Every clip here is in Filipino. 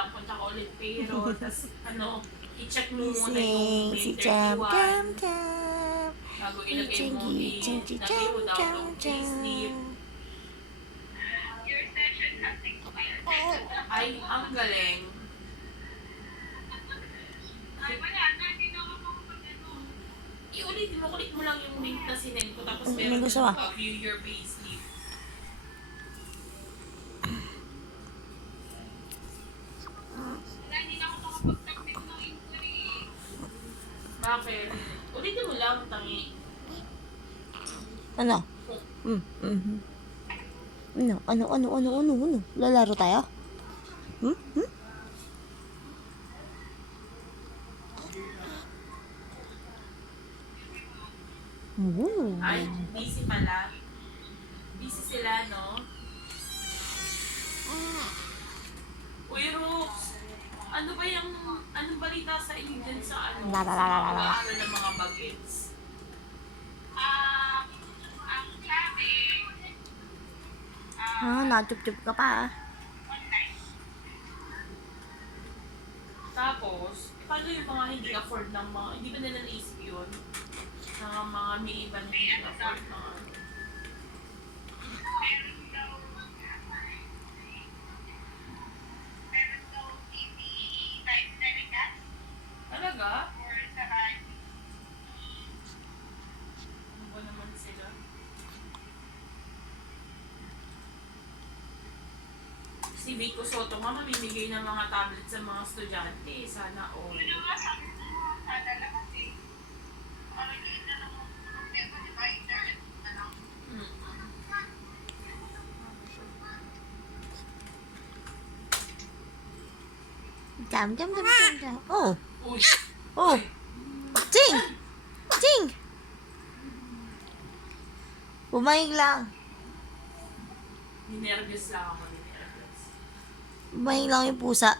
lang kung tsaka ulit pero tas i-check mo muna Sing yung si May Jam 31 Jam Jam. bago ilagay mo Jam ilagay mo daw Jam yung Jam. payslip. Ay, ang galing. Ulit mo lang yung link na sinend ko tapos May meron gusto yung ka? view your payslip. Bakit? Ulitin mo lang, tangi. Ano? Ano? Lalaro tayo? Hmm? Ooh. Ay, busy pala. Busy sila, no? Uy, Rooks, ano ba yung, anong balita sa inyo dyan sa pag-aaral ng mga bagets? Nachup-chup ka pa Tapos, paano yung mga hindi afford ng mga, hindi ba nila naisip yun? Na mga may iba na hindi afford mga Talaga? Ano ba naman sila? Si Vico Soto nga mamimigay ng mga tablet sa mga estudyante. Sana all. Jam. Oh! Uy! Ching! Bumayig lang. Ninervyos lang ako. Ninervyos. Bumayig lang yung pusa.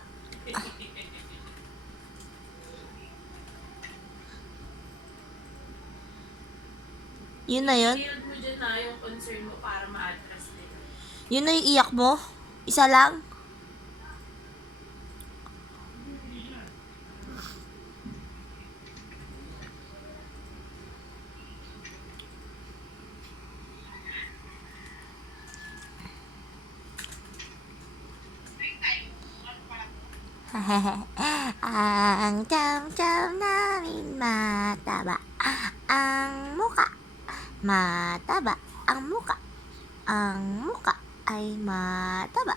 Yun na yun? Field mo dyan na yung concern mo para ma-address nila. Yun na yung iyak mo? Isa lang? Ang jam namin mataba ang muka. Mataba ang muka. Ang muka ay mataba.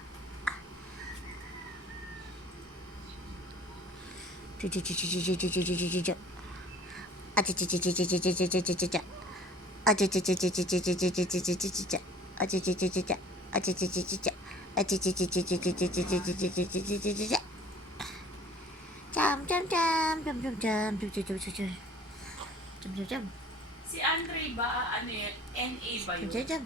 Jam. Si Andre ba, ano yun? NA ba yun? Jam.